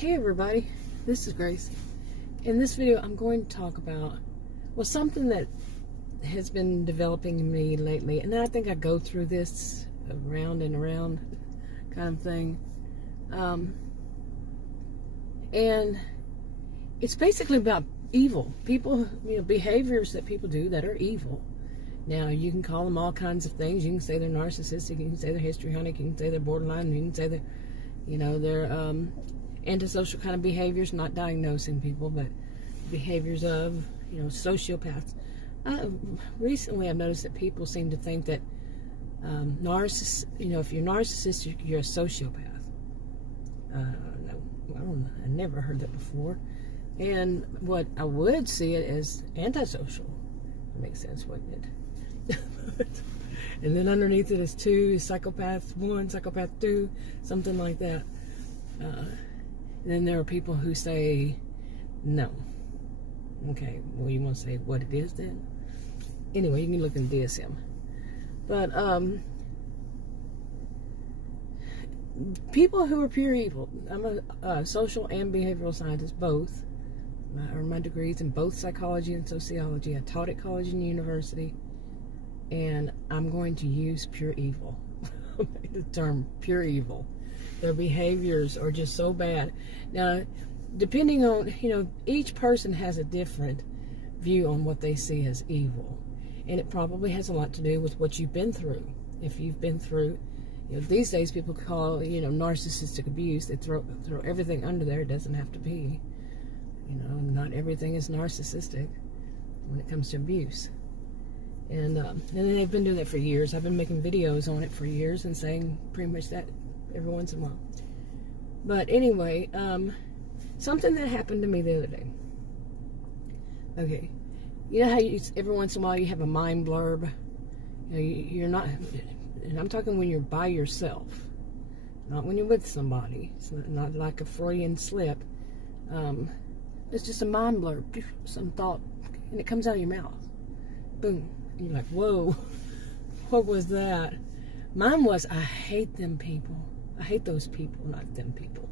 Hey everybody, this is Grace. In this video I'm going to talk about, well, something that has been developing in me lately, and I think I go through this around and around kind of thing, and it's basically about evil. People, behaviors that people do that are evil. Now, you can call them all kinds of things. You can say they're narcissistic, you can say they're histrionic, you can say they're borderline, you can say they're, antisocial kind of behaviors, not diagnosing people, but behaviors of, sociopaths. Recently I've noticed that people seem to think that if you're narcissistic, you're a sociopath. No, I never heard that before. And what I would see it as antisocial. That makes sense, wouldn't it? And then underneath it is psychopath 1, psychopath 2, something like that. And then there are people who say no. Okay, well, you want to say what it is then? Anyway, you can look in DSM. But people who are pure evil. I'm a social and behavioral scientist, both. I earned my degrees in both psychology and sociology. I taught at college and university. And I'm going to use pure evil. The term pure evil. Their behaviors are just so bad. Now, depending on, each person has a different view on what they see as evil. And it probably has a lot to do with what you've been through. If you've been through, these days people call, narcissistic abuse. They throw everything under there. It doesn't have to be. Not everything is narcissistic when it comes to abuse. And they've been doing that for years. I've been making videos on it for years and saying pretty much that every once in a while. But anyway, something that happened to me the other day. Okay, you know how every once in a while you have a mind blurb? You're not, and I'm talking when you're by yourself, not when you're with somebody. It's not like a Freudian slip. It's just a mind blurb, some thought, and it comes out of your mouth. Boom. And you're like, whoa, what was that? Mine was, I hate them people. I hate those people, not them people.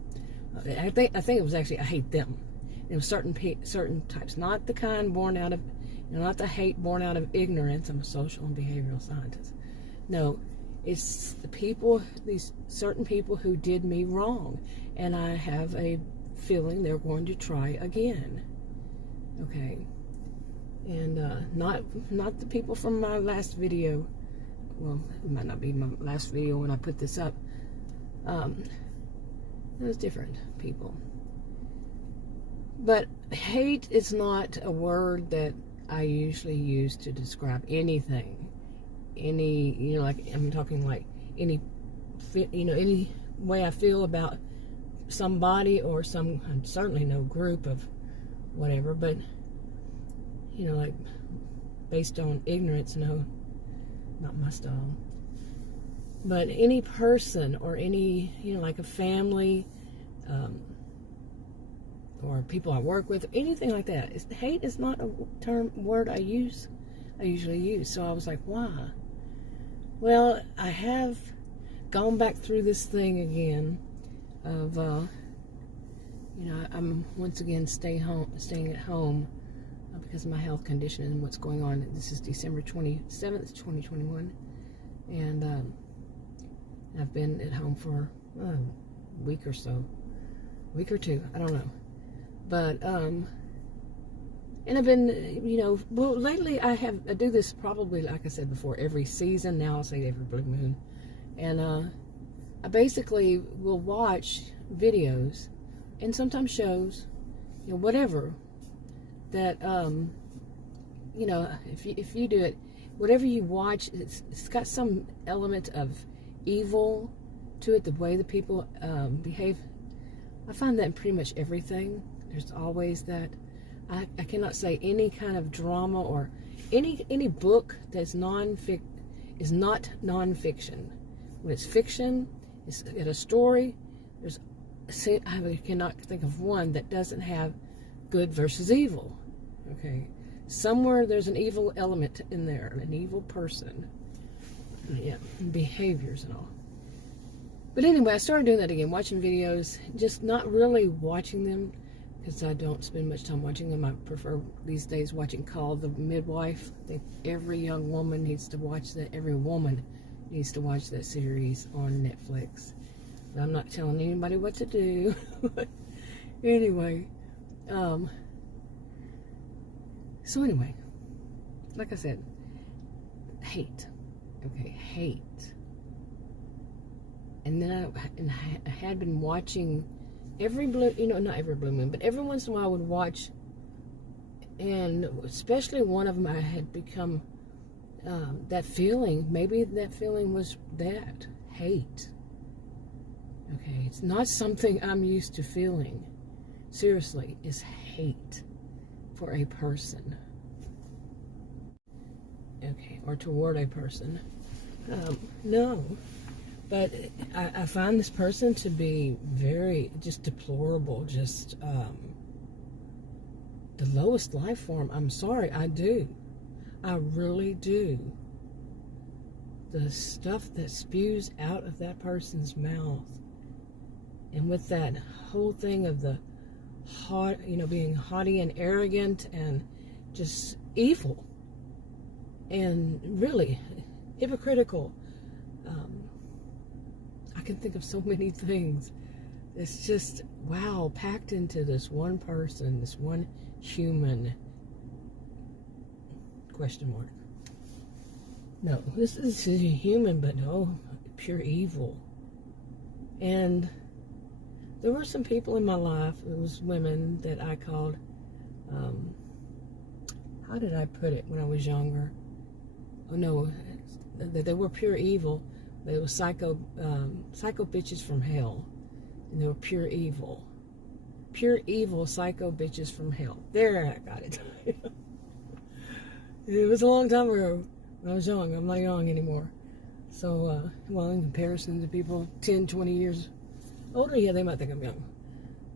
I think it was actually, I hate them. It was certain types, not the kind born out of, not the hate born out of ignorance. I'm a social and behavioral scientist. No, it's the people, these certain people who did me wrong, and I have a feeling they're going to try again. Okay, and not the people from my last video. Well, it might not be my last video when I put this up. It was different people. But hate is not a word that I usually use to describe anything. Any, like, I'm talking like any way I feel about somebody or certainly no group of whatever, but, like, based on ignorance, no. Not my style. But any person or any, like a family, or people I work with, anything like that. Hate is not a word I usually use. So I was like, why? Well, I have gone back through this thing again of, I'm once again staying at home because of my health condition and what's going on. This is December 27th, 2021, and I've been at home for a week or so, week or two, I don't know, but and I've been, well, lately I do this probably, like I said before, every season. Now I'll say every blue moon, and I basically will watch videos and sometimes shows, whatever, that if you do it, whatever you watch, it's got some element of evil to it, the way the people behave. I find that in pretty much everything. There's always that. I cannot say any kind of drama or any book that's is not non-fiction. When it's fiction, it's a story. I cannot think of one that doesn't have good versus evil. Okay, somewhere there's an evil element in there, an evil person. Yeah, behaviors and all. But anyway, I started doing that again, watching videos, just not really watching them, because I don't spend much time watching them. I prefer these days watching Call the Midwife. I think every young woman needs to watch that. Every woman needs to watch that series on Netflix. But I'm not telling anybody what to do. Anyway, so anyway, like I said, hate. Okay, hate. And then I had been watching every blue, not every blue moon, but every once in a while I would watch, and especially one of them I had become, that feeling, maybe that feeling was that, hate. Okay, it's not something I'm used to feeling. Seriously, it's hate for a person. Okay, or toward a person. No. But I find this person to be very, just deplorable, just the lowest life form. I'm sorry, I do. I really do. The stuff that spews out of that person's mouth, and with that whole thing of the being haughty and arrogant and just evil and really hypocritical. I can think of so many things. It's just, wow, packed into this one person, this one human. Question mark. No, this is a human, but no, pure evil. And there were some people in my life, it was women that I called, how did I put it when I was younger? Oh no, they were pure evil. They were psycho bitches from hell. And they were pure evil. Pure evil psycho bitches from hell. There, I got it. It was a long time ago when I was young. I'm not young anymore. So, well, in comparison to people 10, 20 years older, yeah, they might think I'm young.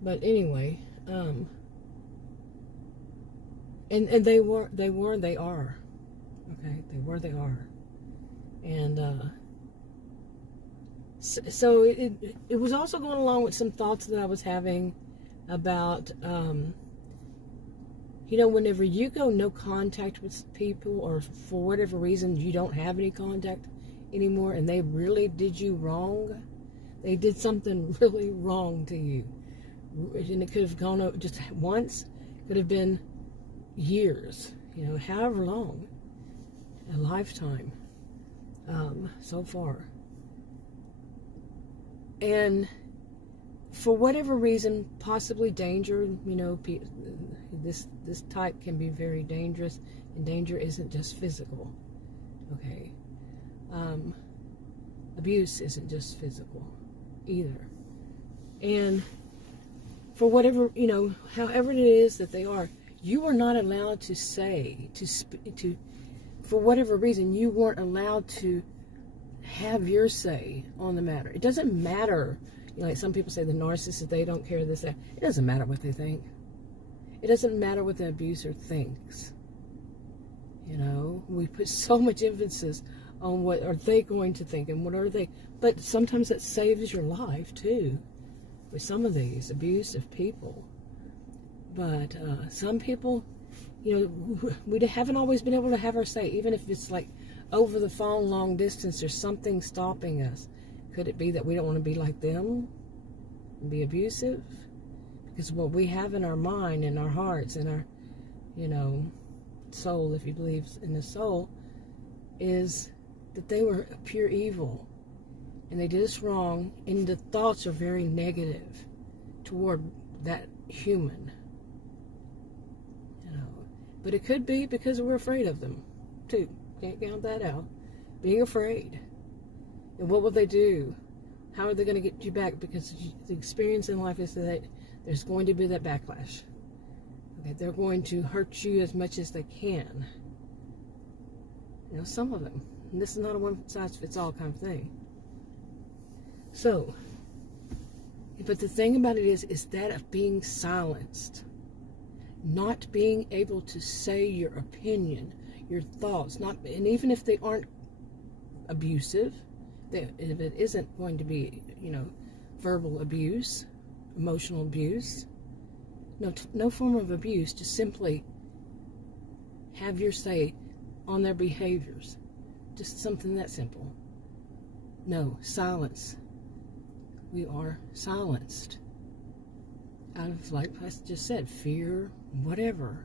But anyway, and they are. Okay, they are. And, so it was also going along with some thoughts that I was having about, whenever you go no contact with people, or for whatever reason you don't have any contact anymore, and they really did you wrong, they did something really wrong to you, and it could have gone over just once, could have been years, however long, a lifetime, so far. And for whatever reason, possibly danger, this type can be very dangerous, and danger isn't just physical, okay? Abuse isn't just physical either. And for whatever, however it is that they are, you are not allowed to say, for whatever reason, you weren't allowed to have your say on the matter. It doesn't matter, like some people say the narcissist, they don't care this, that. It doesn't matter what they think. It doesn't matter what the abuser thinks. We put so much emphasis on what are they going to think and what are they, but sometimes that saves your life too with some of these abusive people. But some people, we haven't always been able to have our say, even if it's like over the phone, long distance, there's something stopping us. Could it be that we don't want to be like them and be abusive? Because what we have in our mind and our hearts and our, soul, if you believe in the soul, is that they were pure evil. And they did us wrong, and the thoughts are very negative toward that human. But it could be because we're afraid of them, too. Can't count that out. Being afraid. And what will they do? How are they going to get you back? Because the experience in life is that there's going to be that backlash. Okay, they're going to hurt you as much as they can. Some of them. And this is not a one-size-fits-all kind of thing. So, but the thing about it is that of being silenced. Not being able to say your opinion, your thoughts, and even if they aren't abusive, if it isn't going to be, verbal abuse, emotional abuse, no form of abuse, just simply have your say on their behaviors. Just something that simple. No, silence. We are silenced. Out of, like I just said, fear, whatever.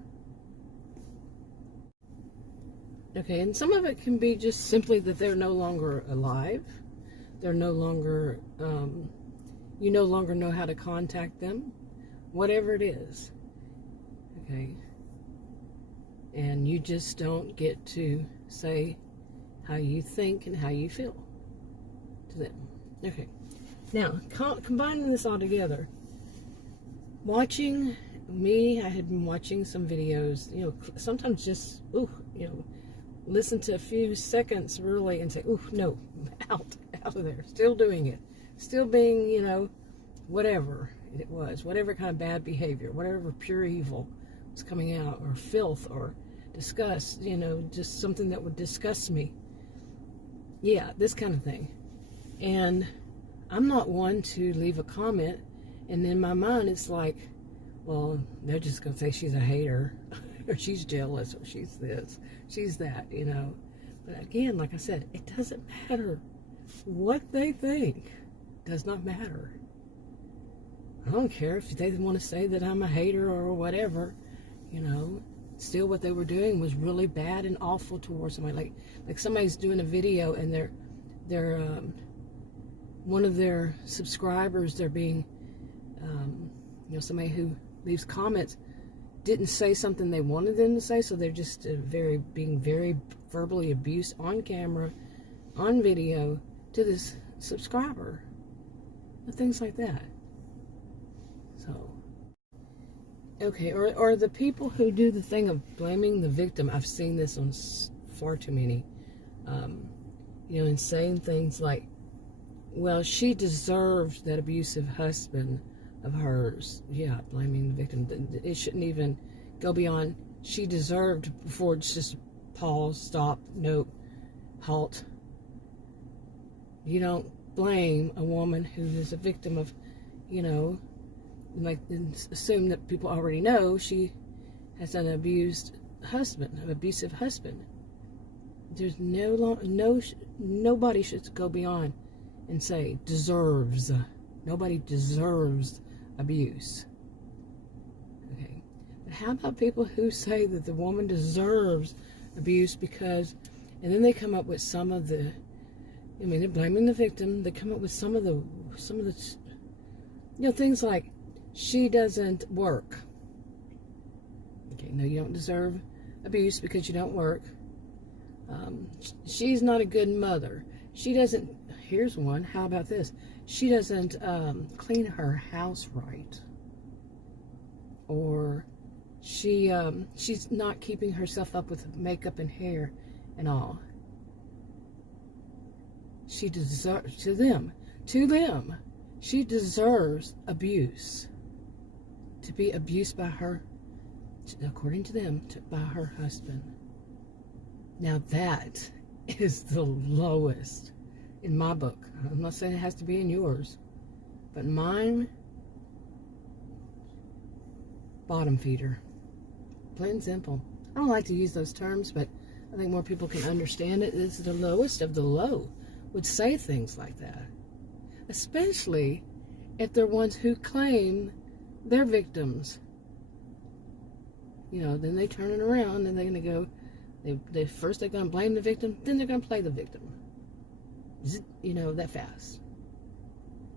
Okay, and some of it can be just simply that they're no longer alive. They're no longer, you no longer know how to contact them. Whatever it is. Okay. And you just don't get to say how you think and how you feel to them. Okay. Now, combining this all together, watching me, I had been watching some videos, sometimes just, listen to a few seconds really and say, no, out of there. Still doing it. Still being, whatever it was, whatever kind of bad behavior, whatever pure evil was coming out, or filth, or disgust, just something that would disgust me. Yeah, this kind of thing. And I'm not one to leave a comment, and in my mind it's like, well, they're just going to say she's a hater, or she's jealous, or she's this, she's that, But again, like I said, it doesn't matter. What they think does not matter. I don't care if they want to say that I'm a hater or whatever, Still, what they were doing was really bad and awful towards somebody. Like somebody's doing a video and they're one of their subscribers, they're being, somebody who leaves comments didn't say something they wanted them to say, so they're just being very verbally abused on camera, on video, to this subscriber. And things like that. So, okay, or the people who do the thing of blaming the victim. I've seen this on far too many, and saying things like, well, she deserved that abusive husband of hers. Yeah, blaming the victim. It shouldn't even go beyond she deserved before it's just pause, stop, note, halt. You don't blame a woman who is a victim of, assume that people already know she has an abusive husband. There's nobody should go beyond and say deserves. Nobody deserves abuse. Okay, but how about people who say that the woman deserves abuse because, and then they come up with some of the, they're blaming the victim. They come up with some of the things like, she doesn't work. Okay, no, you don't deserve abuse because you don't work. She's not a good mother. She doesn't, here's one, how about this? She doesn't clean her house right. Or she's not keeping herself up with makeup and hair and all. She deserves, to them, she deserves abuse. To be abused by her, according to them, by her husband. Now that is the lowest in my book. I'm not saying it has to be in yours, but mine, bottom feeder. Plain and simple. I don't like to use those terms, but I think more people can understand it. It's the lowest of the low would say things like that. Especially if they're ones who claim they're victims. Then they turn it around and they're going to go, they first they're going to blame the victim, then they're going to play the victim. That fast.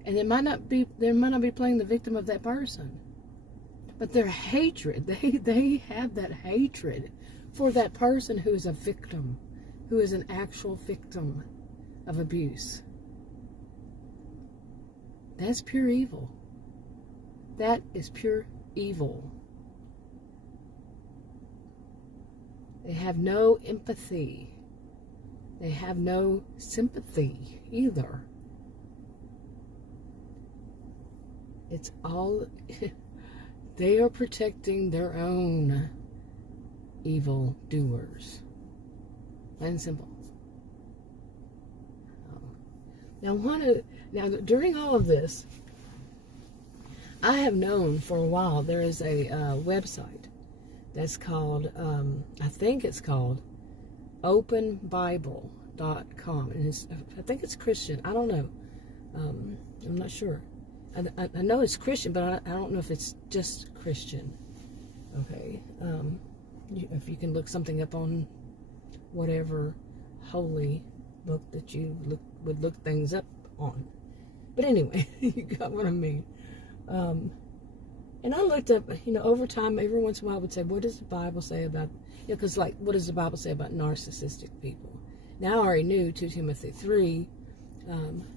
And they might not be playing the victim of that person. But their hatred, they have that hatred for that person who is a victim, who is an actual victim of abuse. That's pure evil. That is pure evil. They have no empathy. They have no sympathy either. It's all, they are protecting their own evil doers. Plain and simple. Now, during all of this, I have known for a while there is a website that's called, I think it's called openbible.com. And I think it's Christian. I don't know. I'm not sure. I know it's Christian, but I don't know if it's just Christian. Okay. If you can look something up on whatever holy book that you would look things up on. But anyway, you got what I mean. And I looked up, over time, every once in a while I would say, what does the Bible say about, because what does the Bible say about narcissistic people? Now I already knew 2 Timothy 3,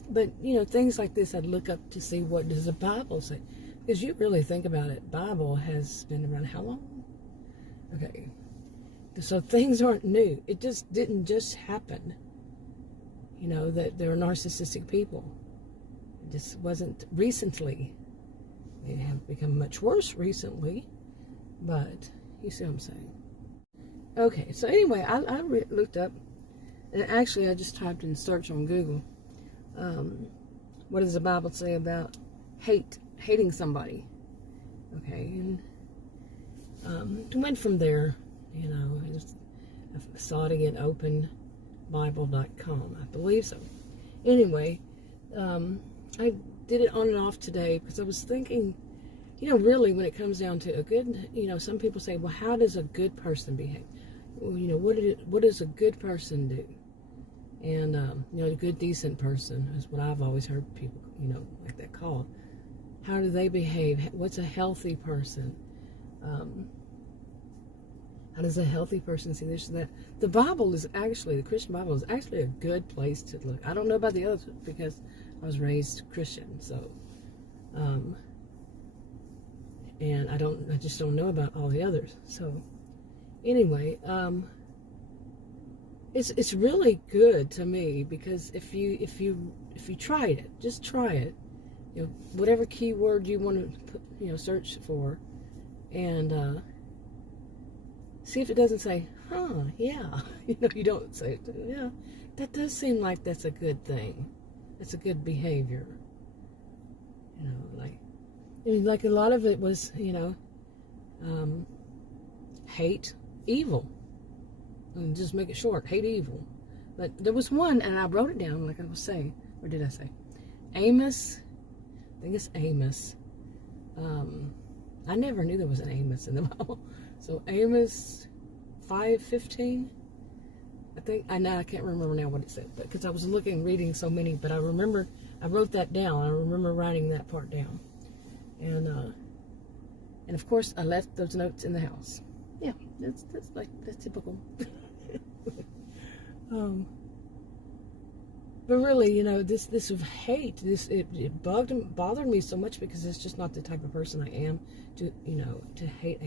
but, things like this I'd look up to see what does the Bible say. Because you really think about it, Bible has been around how long? Okay. So things aren't new. It just didn't just happen, that there are narcissistic people. It just wasn't recently. They have become much worse recently, but you see what I'm saying. Okay, so anyway, I looked up, and actually I just typed in search on Google, what does the Bible say about hating somebody? Okay, and went from there, I saw it again, openbible.com, I believe so. Anyway, I did it on and off today because I was thinking, really when it comes down to a good, some people say, well, how does a good person behave? Well, what does a good person do? And, a good, decent person is what I've always heard people, like that called. How do they behave? What's a healthy person? How does a healthy person see this and that? The Christian Bible is actually a good place to look. I don't know about the others because I was raised Christian, so, and I just don't know about all the others. So, anyway, it's really good to me because if you tried it, just try it, whatever keyword you want to put, search for, and see if it doesn't say, yeah, you don't say, yeah, that does seem like that's a good thing. It's a good behavior. Like a lot of it was, hate evil. And just make it short, hate evil. But there was one, and I wrote it down, like I was saying. Or did I say? Amos. I think it's Amos. I never knew there was an Amos in the Bible. So Amos 5:15. I think, I can't remember now what it said, because I was reading so many, but I remember, I wrote that down. I remember writing that part down. And of course, I left those notes in the house. Yeah, that's typical. But really, this of hate, it bothered me so much because it's just not the type of person I am to hate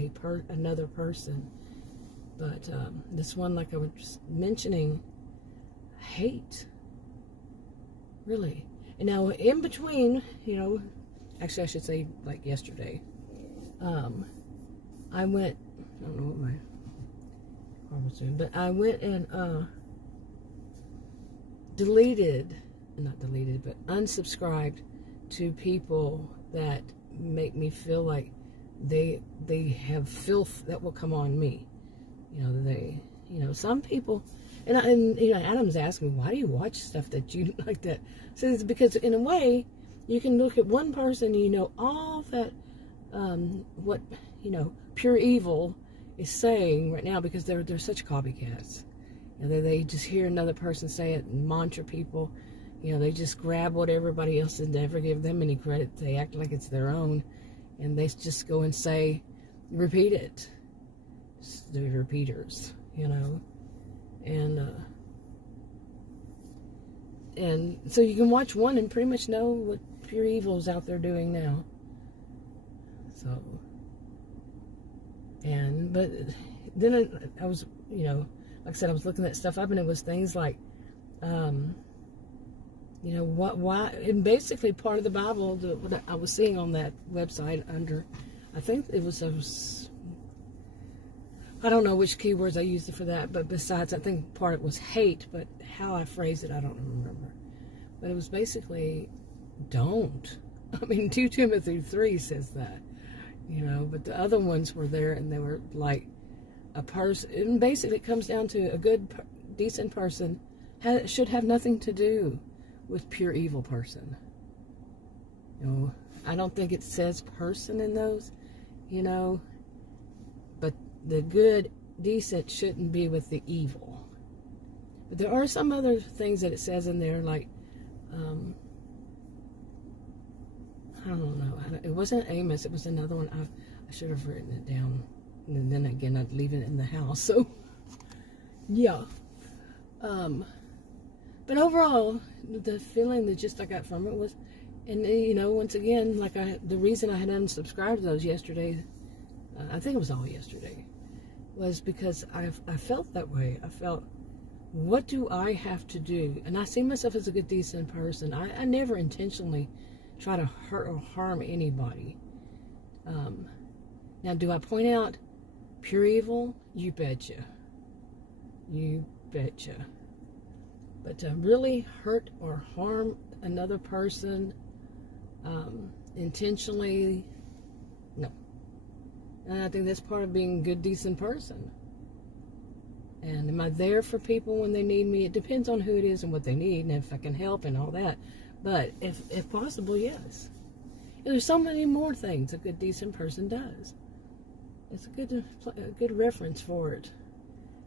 another person. But this one, like I was mentioning, hate, really. And now in between, actually I should say like yesterday, I went, I don't know what my car was doing, but I went and unsubscribed to people that make me feel like they have filth that will come on me. Some people, and Adam's asking me, why do you watch stuff that you like that? So it's because in a way, you can look at one person, all that, what, pure evil is saying right now, because they're such copycats. They just hear another person say it, and mantra people, they just grab what everybody else did, never give them any credit. They act like it's their own, and they just go and say, repeat it. The repeaters, and so you can watch one and pretty much know what pure evil is out there doing now. So, but then I was, like I said, I was looking that stuff up, and it was things like, why, and basically part of the Bible, what I was seeing on that website under, I think it was I don't know which keywords I used for that, but besides, I think part of it was hate, but how I phrased it, I don't remember. But it was basically, don't. I mean, 2 Timothy 3 says that, you know, but the other ones were there, and they were like a person. And basically, it comes down to a good, decent person should have nothing to do with pure evil person. You know, I don't think it says person in those, you know, but the good, decent shouldn't be with the evil. But there are some other things that it says in there, like, I don't know. It wasn't Amos. It was another one. I should have written it down. And then again, I'd leave it in the house. So, yeah. But overall, the feeling that just I got from it was, and you know, once again, like the reason I had unsubscribed to those yesterday, I think it was all yesterday, was because I felt that way. I felt, what do I have to do? And I see myself as a good, decent person. I never intentionally try to hurt or harm anybody. Now, do I point out pure evil? You betcha. You betcha. But to really hurt or harm another person intentionally, no. And I think that's part of being a good, decent person. And am I there for people when they need me? It depends on who it is and what they need, and if I can help and all that. But if possible, yes. And there's so many more things a good, decent person does. It's a good reference for it.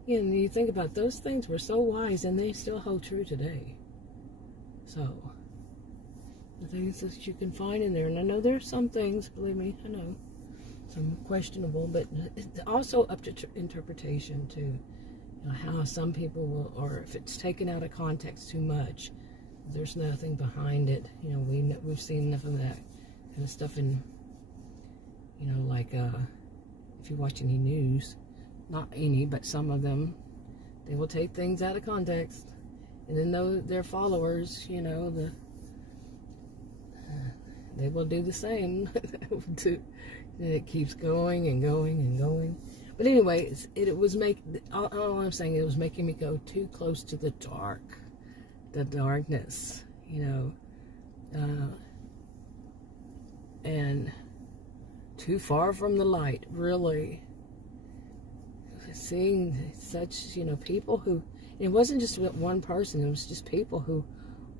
And you think about those things were so wise, and they still hold true today. So, the things that you can find in there, and I know there's some things, believe me, I know, some questionable, but it's also up to interpretation too. You know, how some people will, or if it's taken out of context too much, there's nothing behind it. You know, we've seen enough of that kind of stuff in, you know, like if you watch any news, not any, but some of them, they will take things out of context, and then their followers, you know, they will do the same. It keeps going and going and going. But anyway, all I'm saying, it was making me go too close to the darkness, you know, and too far from the light, really. Seeing such, you know, people who, it wasn't just one person, it was just people who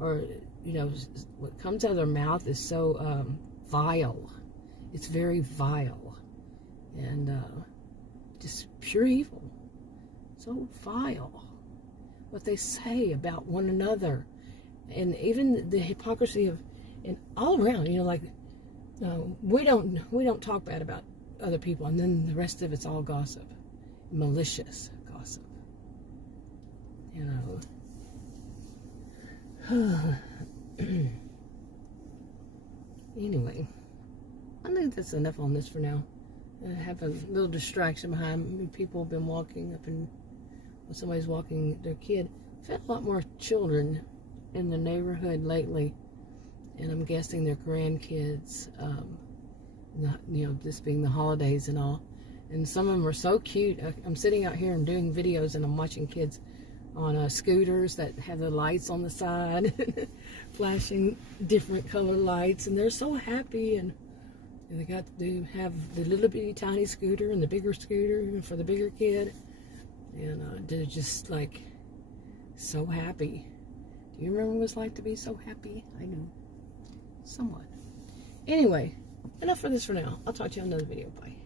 are, you know, what comes out of their mouth is so vile. It's very vile. And just pure evil. So vile. What they say about one another. And even the hypocrisy of, and all around, you know, like, we don't talk bad about other people, and then the rest of it's all gossip. Malicious gossip. You know. Anyway, I think that's enough on this for now. I have a little distraction behind me. People have been walking up, and when somebody's walking their kid. I've had a lot more children in the neighborhood lately, and I'm guessing they're grandkids. You know, this being the holidays and all. And some of them are so cute. I'm sitting out here and doing videos, and I'm watching kids on scooters that have the lights on the side, flashing different color lights, and they're so happy. And they have the little bitty tiny scooter and the bigger scooter for the bigger kid, and they're just like so happy. Do you remember what it was like to be so happy? I know, somewhat. Anyway, enough for this for now. I'll talk to you on another video. Bye.